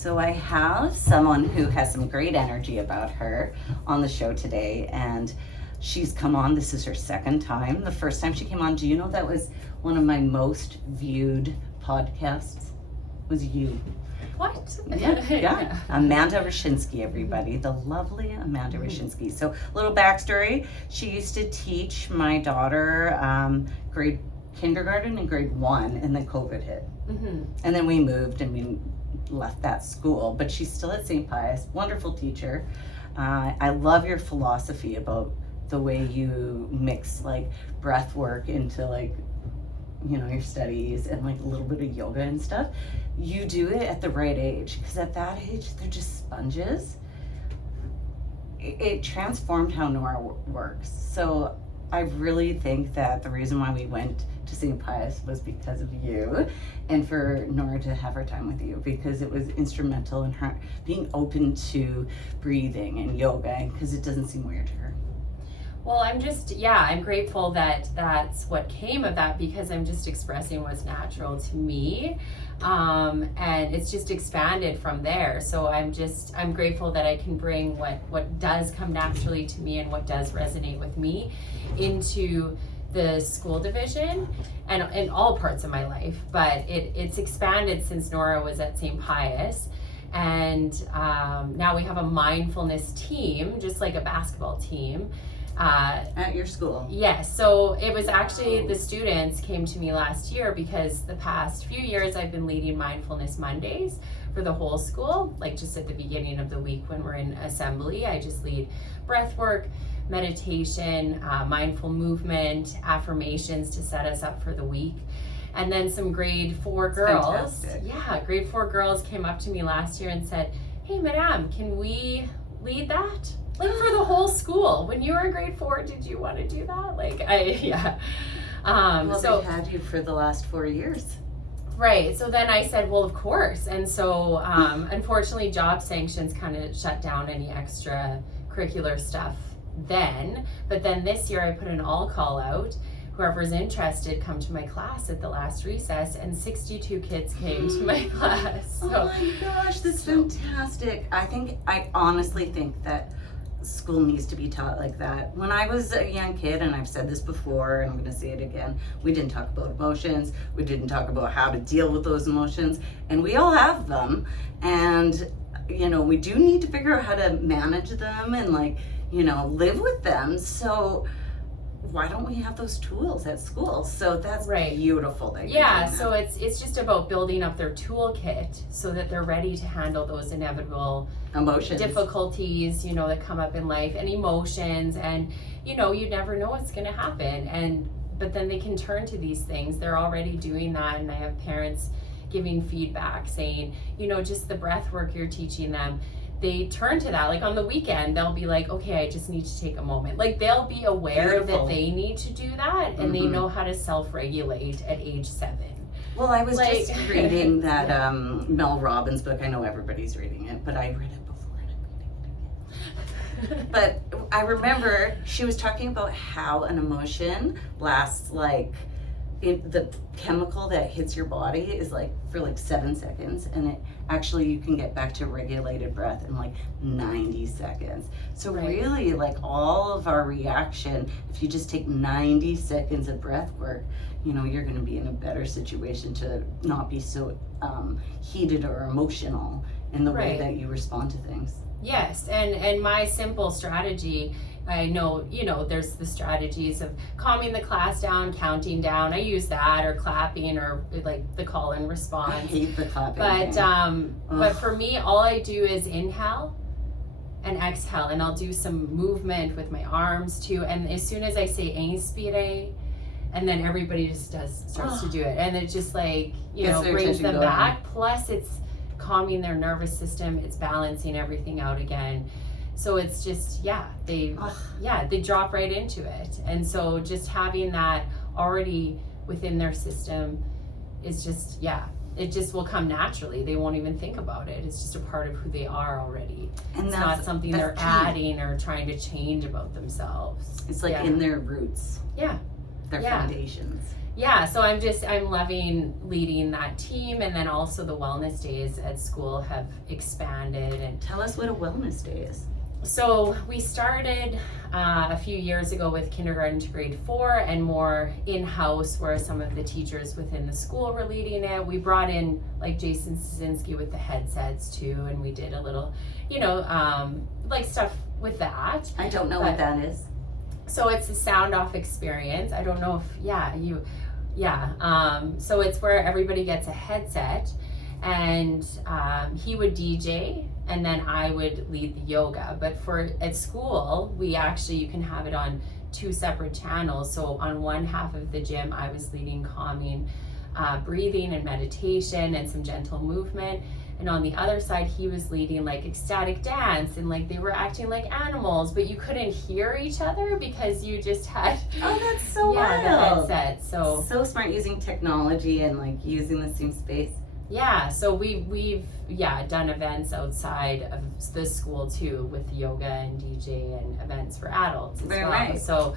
So I have someone who has some great energy about her on the show today, and she's come on. This is her second time. The first time she came on, do you know that was one of my most viewed podcasts? Was you. What? Yeah. Amanda Ruschiensky, everybody. The lovely Amanda Ruschiensky. So, little backstory. She used to teach my daughter grade kindergarten and grade 1, and then COVID hit. And then we moved and we left that school, but she's still at St. Pius. Wonderful teacher. I love your philosophy about the way you mix like breath work into like, you know, your studies and like a little bit of yoga and stuff. You do it at the right age, because at that age they're just sponges. It transformed how Nora works. So I really think that the reason why we went to St. Pius was because of you, and for Nora to have her time with you, because it was instrumental in her being open to breathing and yoga, because it doesn't seem weird to her. Well, I'm grateful that that's what came of that, because I'm just expressing what's natural to me. And it's just expanded from there. So I'm grateful that I can bring what does come naturally to me and what does resonate with me into the school division and in all parts of my life. But it's expanded since Nora was at St. Pius. And now we have a mindfulness team, just like a basketball team. At your school? Yes. So it was actually the students came to me last year, because the past few years I've been leading Mindfulness Mondays for the whole school. Like just at the beginning of the week when we're in assembly, I just lead breath work, meditation, mindful movement, affirmations to set us up for the week. And then some grade 4 girls, grade 4 girls came up to me last year and said, "Hey, Madame, can we lead that? Like for the whole school. When you were in grade 4, did you want to do that?" So they've had you for the last 4 years. Right. So then I said, well, of course. And so unfortunately, job sanctions kind of shut down any extra curricular stuff then. But then this year I put an all call out. Whoever's interested, come to my class at the last recess, and 62 kids came to my class. So, oh my gosh, that's fantastic. I honestly think that school needs to be taught like that. When I was a young kid, and I've said this before, and I'm going to say it again, we didn't talk about emotions. We didn't talk about how to deal with those emotions, and we all have them. And, you know, we do need to figure out how to manage them and, like, you know, live with them. So why don't we have those tools at school? So that's right. Beautiful. That so it's just about building up their toolkit so that they're ready to handle those inevitable emotions, difficulties, you know, that come up in life, and emotions, and you know, you never know what's going to happen. But then they can turn to these things. They're already doing that, and I have parents giving feedback saying, you know, just the breath work you're teaching them, they turn to that. Like on the weekend, they'll be like, okay, I just need to take a moment. Like they'll be aware that they need to do that, and they know how to self-regulate at age 7. Well, I was just reading that Mel Robbins book. I know everybody's reading it, but I read it before and I'm reading it again. But I remember she was talking about how an emotion lasts like, the chemical that hits your body is like for like 7 seconds, and it actually you can get back to regulated breath in like 90 seconds. So really, like all of our reaction, if you just take 90 seconds of breath work, you know, you're going to be in a better situation to not be so heated or emotional in the way that you respond to things. Yes, and my simple strategy, I know, you know, there's the strategies of calming the class down, counting down. I use that, or clapping, or like the call and response. I hate the clapping. But for me, all I do is inhale and exhale, and I'll do some movement with my arms too. And as soon as I say inspire, and then everybody just starts to do it, and it just like, you know, brings them back. Plus, it's calming their nervous system. It's balancing everything out again. So it's just, they drop right into it. And so just having that already within their system is just, it just will come naturally. They won't even think about it. It's just a part of who they are already. And it's not something they're adding or trying to change about themselves. It's like in their roots. Yeah. Their foundations. yeah, so I'm loving leading that team, and then also the wellness days at school have expanded. And Tell us what a wellness day is. so we started a few years ago with kindergarten to grade 4 and more in-house, where some of the teachers within the school were leading it. We brought in like Jason Szynski with the headsets too, and we did a little, like stuff with that. I don't know what that is. So it's a sound off experience. I don't know if, so it's where everybody gets a headset, and he would DJ, and then I would lead the yoga. But at school, you can have it on 2 separate channels. So on one half of the gym, I was leading calming breathing and meditation and some gentle movement. And on the other side, he was leading like ecstatic dance, and like they were acting like animals, but you couldn't hear each other because you just had that's so wild. The headset. So smart, using technology and like using the same space. Yeah, so we've done events outside of the school too, with yoga and DJ and events for adults as well. Right. So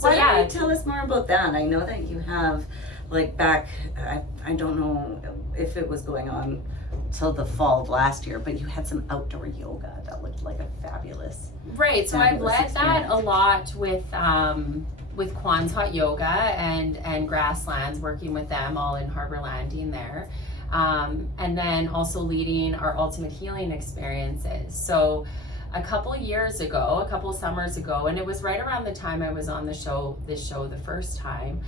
why don't you tell us more about that? I know that you have like back, I don't know if it was going on till the fall of last year, but you had some outdoor yoga that looked like a fabulous. Right, so I've led that a lot with Kwan's Hot Yoga and Grasslands, working with them all in Harbor Landing there. And then also leading our ultimate healing experiences. So a couple summers ago, and it was right around the time I was on this show the first time,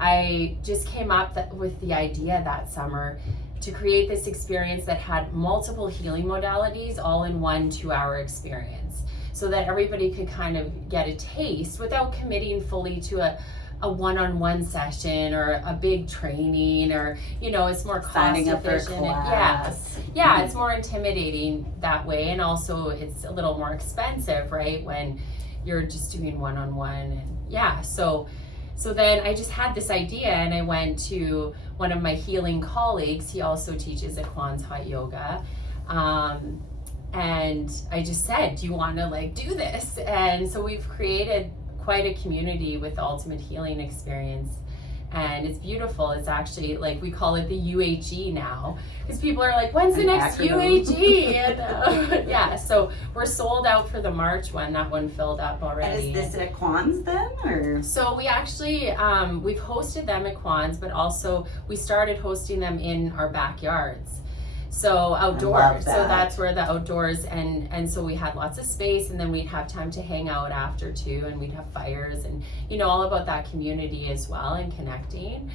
I just came up with the idea that summer to create this experience that had multiple healing modalities all in one 2-hour experience, so that everybody could kind of get a taste without committing fully to a one-on-one session or a big training, or it's more cost efficient. Yeah, it's more intimidating that way, and also it's a little more expensive, right, when you're just doing one-on-one. And so then I just had this idea, and I went to one of my healing colleagues. He also teaches at Kwan's Hot Yoga. And I just said, do you want to like do this? And so we've created quite a community with the Ultimate Healing Experience. And it's beautiful. It's actually like, we call it the UHE now, because people are like, when's the next UHE? And so we're sold out for the March one. That one filled up already. And is this at Kwan's then, or? So we actually, we've hosted them at Kwan's, but also we started hosting them in our backyards. So outdoors, so that's where the outdoors, and so we had lots of space, and then we'd have time to hang out after too, and we'd have fires, and all about that community as well, and connecting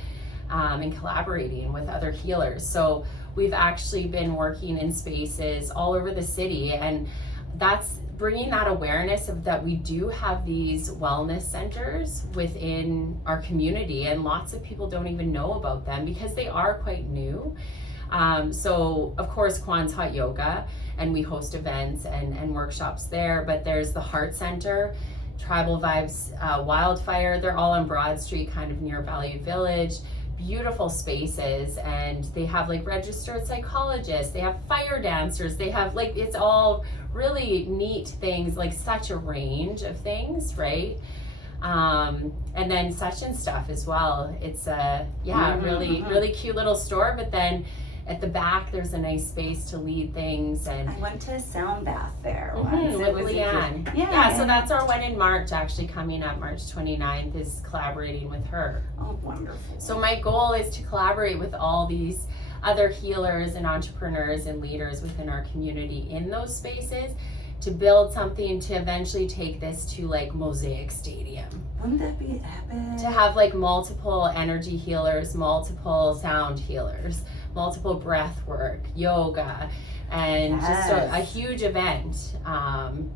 and collaborating with other healers. So we've actually been working in spaces all over the city, and that's bringing that awareness of that we do have these wellness centers within our community, and lots of people don't even know about them because they are quite new. So of course Kwan's Hot Yoga, and we host events and workshops there, but there's the Heart Center, Tribal Vibes, Wildfire. They're all on Broad Street, kind of near Value Village. Beautiful spaces, and they have like registered psychologists, they have fire dancers, they have like, it's all really neat things, like such a range of things, right? And then Session Stuff as well. It's a really cute little store, but then at the back there's a nice space to lead things. And I went to a sound bath there once. With Leanne. So that's our one in March, actually coming up March 29th, is collaborating with her. Oh, wonderful. So my goal is to collaborate with all these other healers and entrepreneurs and leaders within our community in those spaces, to build something to eventually take this to like Mosaic Stadium. Wouldn't that be epic? To have like multiple energy healers, multiple sound healers, multiple breath work, yoga, and just a huge event.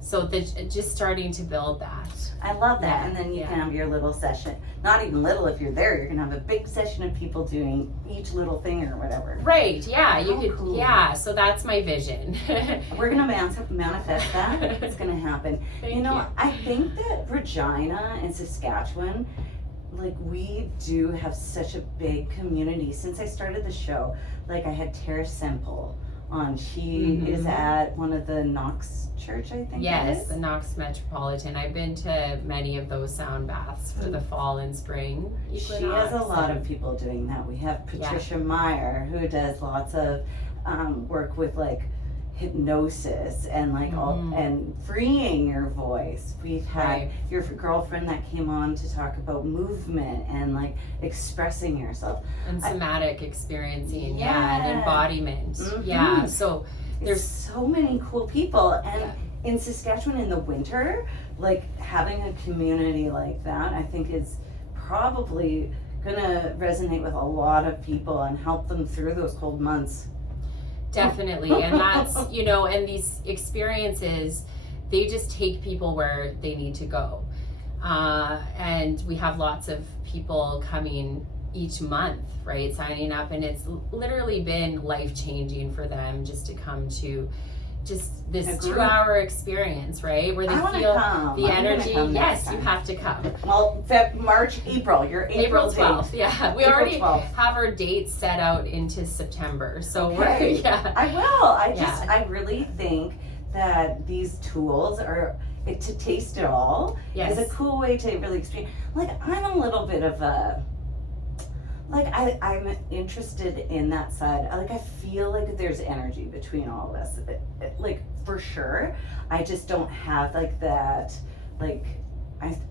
So just starting to build that. I love that. And then you can have your little session. Not even little, if you're there, you're gonna have a big session of people doing each little thing or whatever. Right, cool. So that's my vision. We're gonna manifest that. It's gonna happen. Thank you. I think that Regina and Saskatchewan, like, we do have such a big community. Since I started the show, like, I had Tara Semple on. She is at one of the Knox Church, I think. Yes, the Knox Metropolitan. I've been to many of those sound baths for the fall and spring equinox. She has a lot of people doing that. We have Patricia Meyer, who does lots of work with like hypnosis and like all and freeing your voice. We've had your girlfriend that came on to talk about movement and like expressing yourself and somatic experiencing and embodiment. So there's so many cool people, and in Saskatchewan in the winter, like having a community like that I think is probably gonna resonate with a lot of people and help them through those cold months. Definitely. And that's, and these experiences, they just take people where they need to go. And we have lots of people coming each month, right, signing up. And it's literally been life-changing for them just to come to just this 2-hour experience, right, where they feel the energy. Yes, you have to come. Well, March, April. Your April 12th. Yeah, we already have our dates set out into September. So I will. I really think that these tools are to taste it all is a cool way to really experience. Like I'm a little bit of a. Like I'm interested in that side. Like I feel like there's energy between all of us. Like for sure. I just don't have like that. Like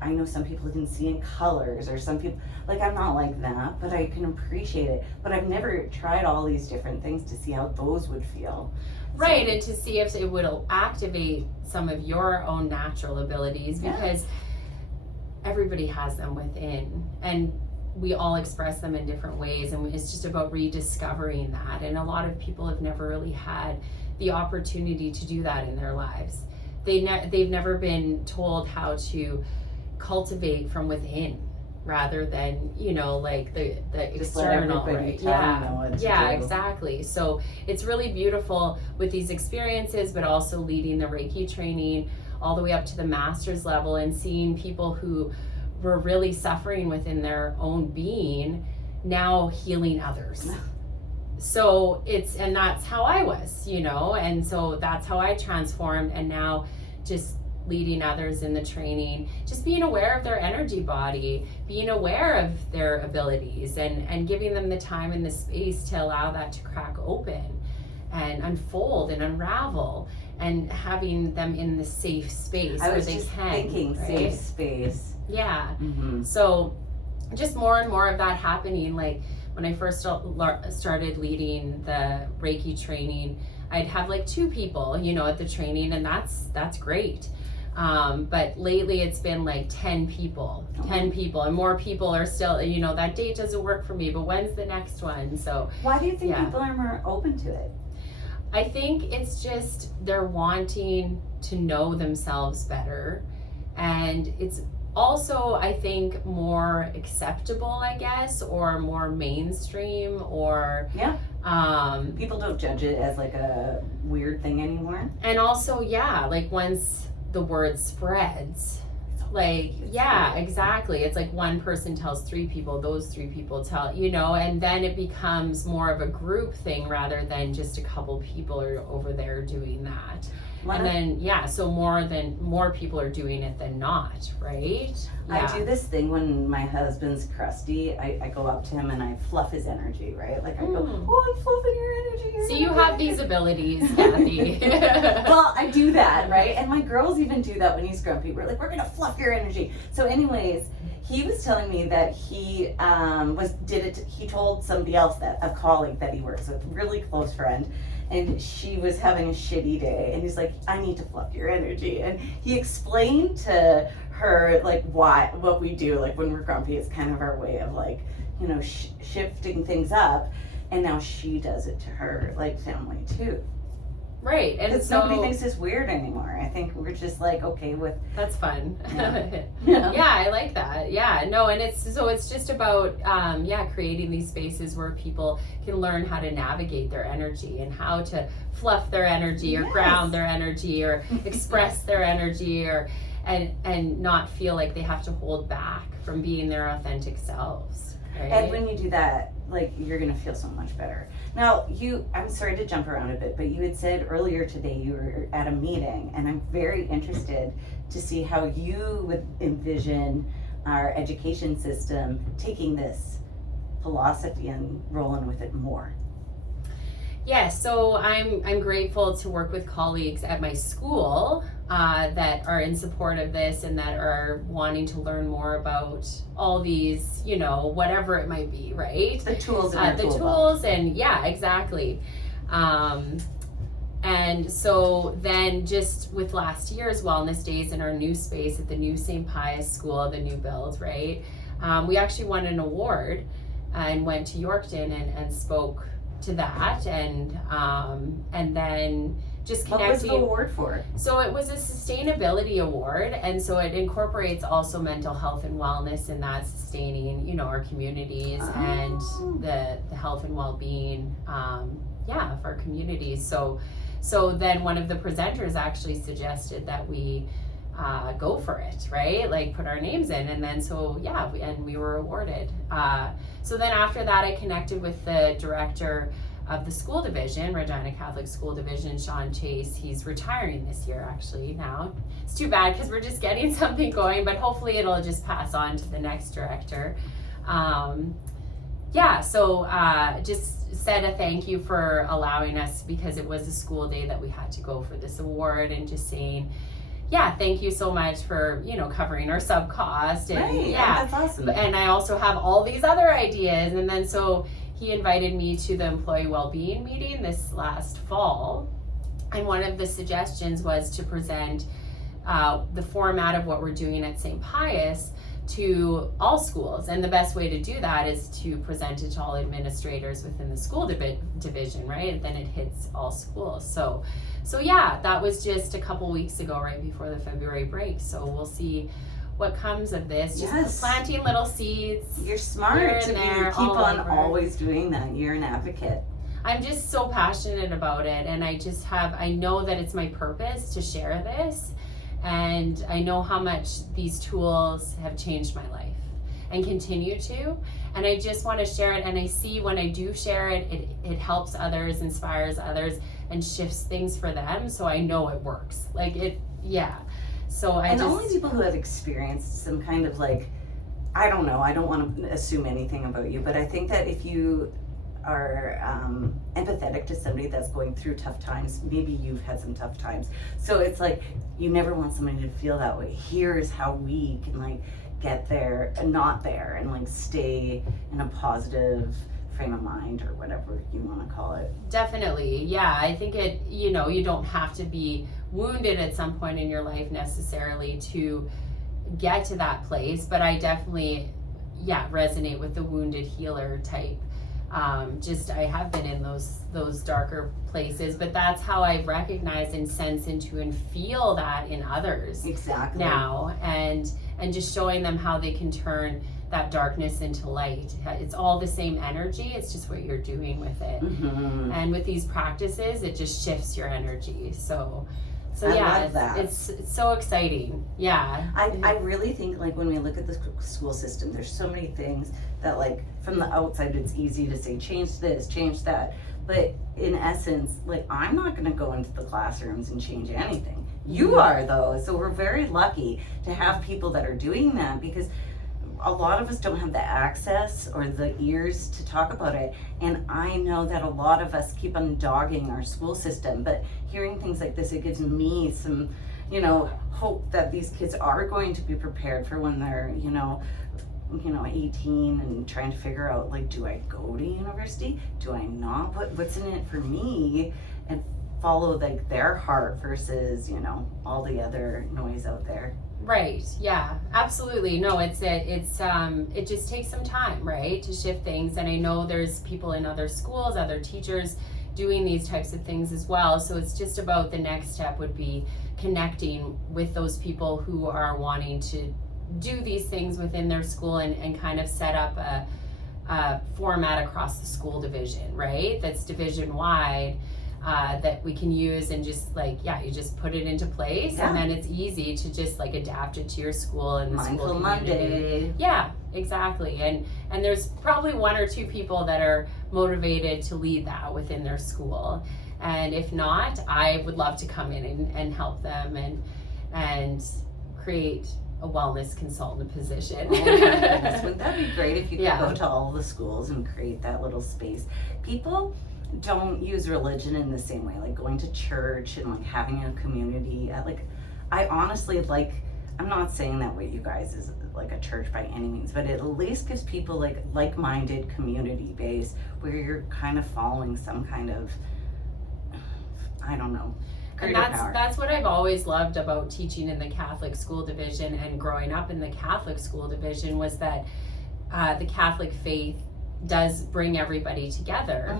I know some people can see in colors, or some people like I'm not like that, but I can appreciate it. But I've never tried all these different things to see how those would feel. Right, and to see if it would activate some of your own natural abilities, because everybody has them within, and we all express them in different ways, and it's just about rediscovering that. And a lot of people have never really had the opportunity to do that in their lives. They've never been told how to cultivate from within rather than like the just external, right? Exactly. So it's really beautiful with these experiences, but also leading the Reiki training all the way up to the master's level and seeing people who were really suffering within their own being now healing others. So and that's how I was, and so that's how I transformed, and now just leading others in the training, just being aware of their energy body, being aware of their abilities, and giving them the time and the space to allow that to crack open and unfold and unravel, and having them in the safe space where they can. Thinking safe space. Yeah. So just more and more of that happening. Like when I first started leading the Reiki training, I'd have like 2 people, at the training, and that's great. But lately it's been like 10 people, and more people are still, that date doesn't work for me, but when's the next one? So why do you think people are more open to it? I think it's just they're wanting to know themselves better, and it's also, I think, more acceptable, I guess, or more mainstream, or people don't judge it as like a weird thing anymore. And also, like once the word spreads, like exactly, it's like one person tells 3 people, those 3 people tell, and then it becomes more of a group thing rather than just a couple people are over there doing that. And then so more people are doing it than not, right? I do this thing when my husband's crusty. I go up to him and I fluff his energy, right? Like I go, I'm fluffing your energy. So you have these abilities, Kathy. Well, I do that, right? And my girls even do that when he's grumpy. We're like, we're gonna fluff your energy. So anyways, he was telling me that he he told somebody else, that a colleague that he works with, really close friend, and she was having a shitty day, and he's like, I need to fluff your energy. And he explained to her like what we do, like when we're grumpy, it's kind of our way of like, shifting things up. And now she does it to her like family too. Right, and so nobody thinks it's weird anymore. I think we're just like okay with. That's fun. I like that. And it's just about creating these spaces where people can learn how to navigate their energy and how to fluff their energy or ground their energy or express their energy and not feel like they have to hold back from being their authentic selves. Right? And when you do that, like you're gonna feel so much better. Now, I'm sorry to jump around a bit, but you had said earlier today you were at a meeting, and I'm very interested to see how you would envision our education system taking this philosophy and rolling with it more. Yes, so I'm grateful to work with colleagues at my school that are in support of this and that are wanting to learn more about all these, whatever it might be, right? The tools in the tools, and yeah, exactly. And so then just with last year's Wellness Days in our new space at the new St. Pius School, the new build, right? We actually won an award and went to Yorkton and spoke to that, and then just connecting. What was the award for? So it was a sustainability award, and so it incorporates also mental health and wellness, and that's sustaining, our communities and the health and well-being, of our communities. So then one of the presenters actually suggested that we go for it, right? Like put our names in, and then we were awarded. So then after that, I connected with the director of the school division, Regina Catholic School Division, Sean Chase. He's retiring this year, actually, now. It's too bad because we're just getting something going, but hopefully it'll just pass on to the next director. Just said a thank you for allowing us, because it was a school day that we had to go for this award, and just saying, thank you so much for, covering our sub cost. And right, that's awesome. And I also have all these other ideas. And then so he invited me to the employee well-being meeting this last fall. And one of the suggestions was to present the format of what we're doing at St. Pius to all schools. And the best way to do that is to present it to all administrators within the school division, right? And then it hits all schools. So that was just a couple weeks ago, right before the February break. So we'll see what comes of this. Just planting little seeds. You're smart to keep on always doing that. You're an advocate. I'm just so passionate about it, and I know that it's my purpose to share this, and I know how much these tools have changed my life and continue to, and I just want to share it. And I see when I do share it, it helps others, inspires others, and shifts things for them. So I know it works. So only people who have experienced some kind of I don't know, I don't want to assume anything about you, but I think that if you are empathetic to somebody that's going through tough times, maybe you've had some tough times. So it's you never want somebody to feel that way. Here's how we can get there and not there, and stay in a positive frame of mind, or whatever you want to call it. Definitely. Yeah, I think it, you don't have to be wounded at some point in your life necessarily to get to that place, but I definitely resonate with the wounded healer type. I have been in those darker places, but that's how I've recognized and sense into and feel that in others exactly now, and just showing them how they can turn that darkness into light. It's all the same energy, it's just what you're doing with it. Mm-hmm. And with these practices, it just shifts your energy. So I love that. It's so exciting. I really think when we look at the school system, there's so many things that from the outside it's easy to say change this, change that, but in essence, I'm not going to go into the classrooms and change anything. You are, though, so we're very lucky to have people that are doing that, because a lot of us don't have the access or the ears to talk about it. And I know that a lot of us keep on dogging our school system, but hearing things like this, it gives me some, hope that these kids are going to be prepared for when they're, 18 and trying to figure out, do I go to university? Do I not? What's in it for me? And follow their heart versus, all the other noise out there. Right. Yeah, absolutely. No, it just takes some time, right, to shift things. And I know there's people in other schools, other teachers doing these types of things as well. So it's just about the next step would be connecting with those people who are wanting to do these things within their school, and kind of set up a format across the school division, right? That's division wide. That we can use, and just you just put it into place, and then it's easy to just adapt it to your school and the Mindful school community. Monday. Yeah, exactly. And there's probably one or two people that are motivated to lead that within their school. And if not, I would love to come in and help them and create a wellness consultant position. Oh my goodness, wouldn't that be great if you could Yeah. go to all the schools and create that little space? People don't use religion in the same way, like going to church and like having a community. I honestly I'm not saying that what you guys is like a church by any means, but it at least gives people like-minded community base where you're kind of following some kind of, I don't know, And greater power. that's what I've always loved about teaching in the Catholic school division and growing up in the Catholic school division was that the Catholic faith does bring everybody together,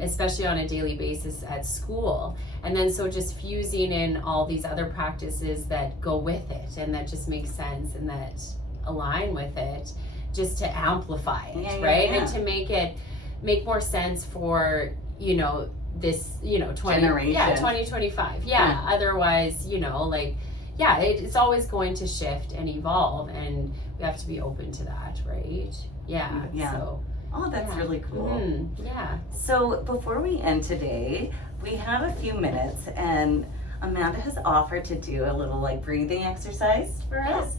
especially on a daily basis at school. And then so just fusing in all these other practices that go with it and that just make sense and that align with it, just to amplify it, right? And to make more sense for, this, 2025. Otherwise, it's always going to shift and evolve, and we have to be open to that, right? So Oh, that's really cool. yeah. So before we end today, we have a few minutes, and Amanda has offered to do a little breathing exercise for us.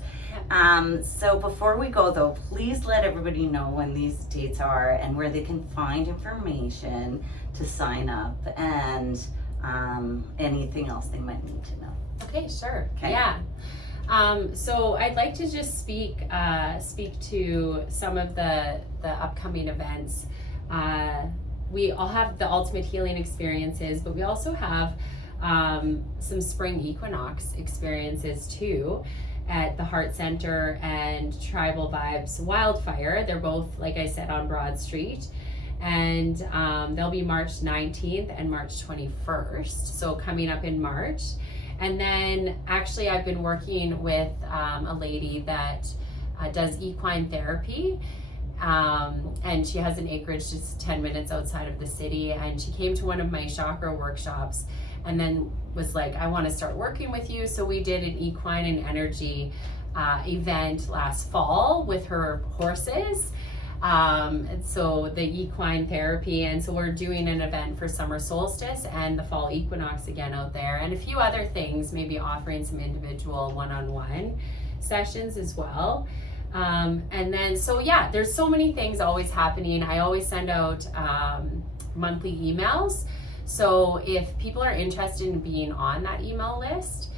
So before we go though, please let everybody know when these dates are and where they can find information to sign up and anything else they might need to know. Okay, sure. Okay. Yeah. So I'd like to just speak to some of the upcoming events. We all have the Ultimate Healing experiences, but we also have some spring equinox experiences too at the Heart Center and Tribal Vibes Wildfire. They're both, like I said, on Broad Street. And they'll be March 19th and March 21st. So coming up in March. And then actually I've been working with a lady that does equine therapy. And she has an acreage just 10 minutes outside of the city. And she came to one of my chakra workshops and then was like, I want to start working with you. So we did an equine and energy event last fall with her horses. And so the equine therapy, and so we're doing an event for summer solstice and the fall equinox again out there, and a few other things, maybe offering some individual one-on-one sessions as well. And then there's so many things always happening. I always send out monthly emails, so if people are interested in being on that email list,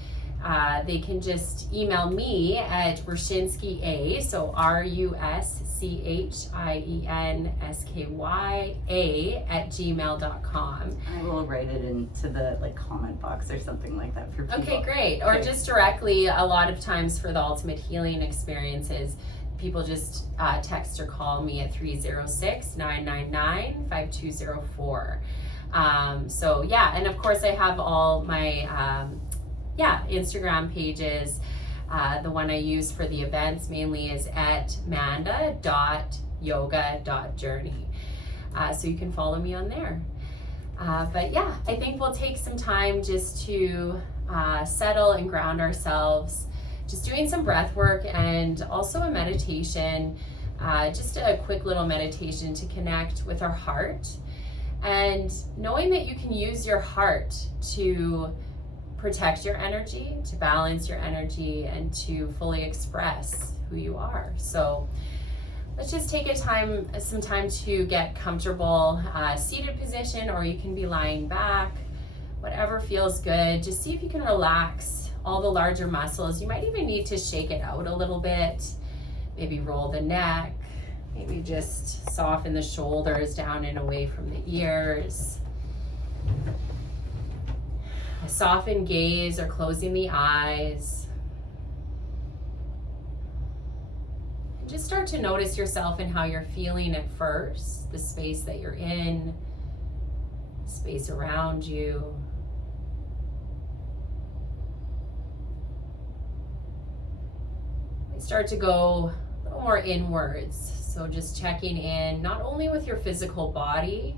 they can just email me at Ruschiensky A, so RUSCHIENSKYA@gmail.com. I will write it into the comment box or something like that for people. Okay, great. Or just directly, a lot of times for the Ultimate Healing experiences, people just text or call me at 306-999-5204. And of course I have all my Instagram pages. The one I use for the events mainly is at manda.yoga.journey. So you can follow me on there. I think we'll take some time just to settle and ground ourselves, just doing some breath work and also a meditation, just a quick little meditation to connect with our heart, and knowing that you can use your heart to protect your energy, to balance your energy, and to fully express who you are. So let's just take some time to get comfortable, seated position, or you can be lying back, whatever feels good. Just see if you can relax all the larger muscles. You might even need to shake it out a little bit, maybe roll the neck, maybe just soften the shoulders down and away from the ears. A soften gaze or closing the eyes. And just start to notice yourself and how you're feeling at first, the space that you're in, space around you. And start to go a little more inwards. So just checking in, not only with your physical body,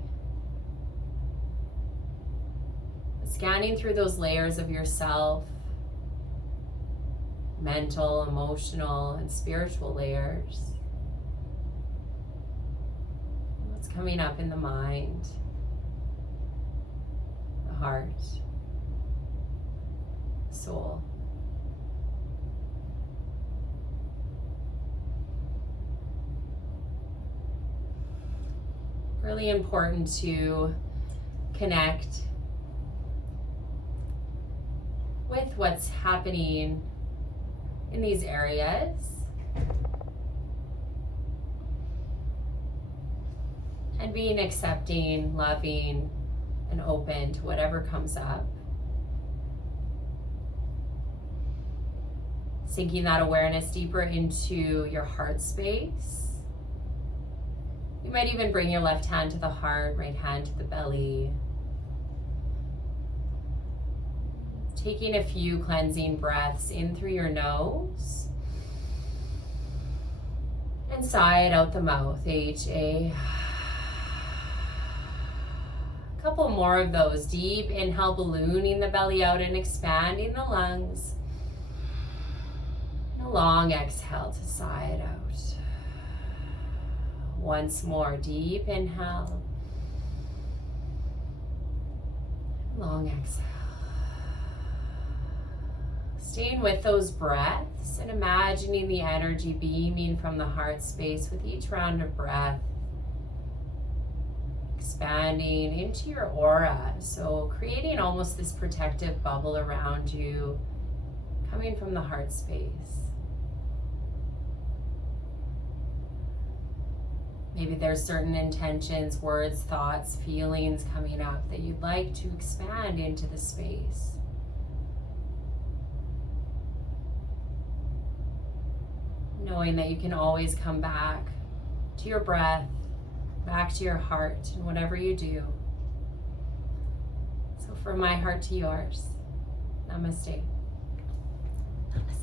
but scanning through those layers of yourself, mental, emotional, and spiritual layers. What's coming up in the mind, the heart, soul. Really important to connect with what's happening in these areas. And being accepting, loving, and open to whatever comes up. Sinking that awareness deeper into your heart space. You might even bring your left hand to the heart, right hand to the belly. Taking a few cleansing breaths in through your nose. And sigh it out the mouth, H-A. A couple more of those. Deep inhale, ballooning the belly out and expanding the lungs. And a long exhale to sigh it out. Once more, deep inhale. Long exhale. Staying with those breaths and imagining the energy beaming from the heart space with each round of breath. Expanding into your aura. So creating almost this protective bubble around you, coming from the heart space. Maybe there's certain intentions, words, thoughts, feelings coming up that you'd like to expand into the space. Knowing that you can always come back to your breath, back to your heart, and whatever you do. So from my heart to yours, namaste. Namaste.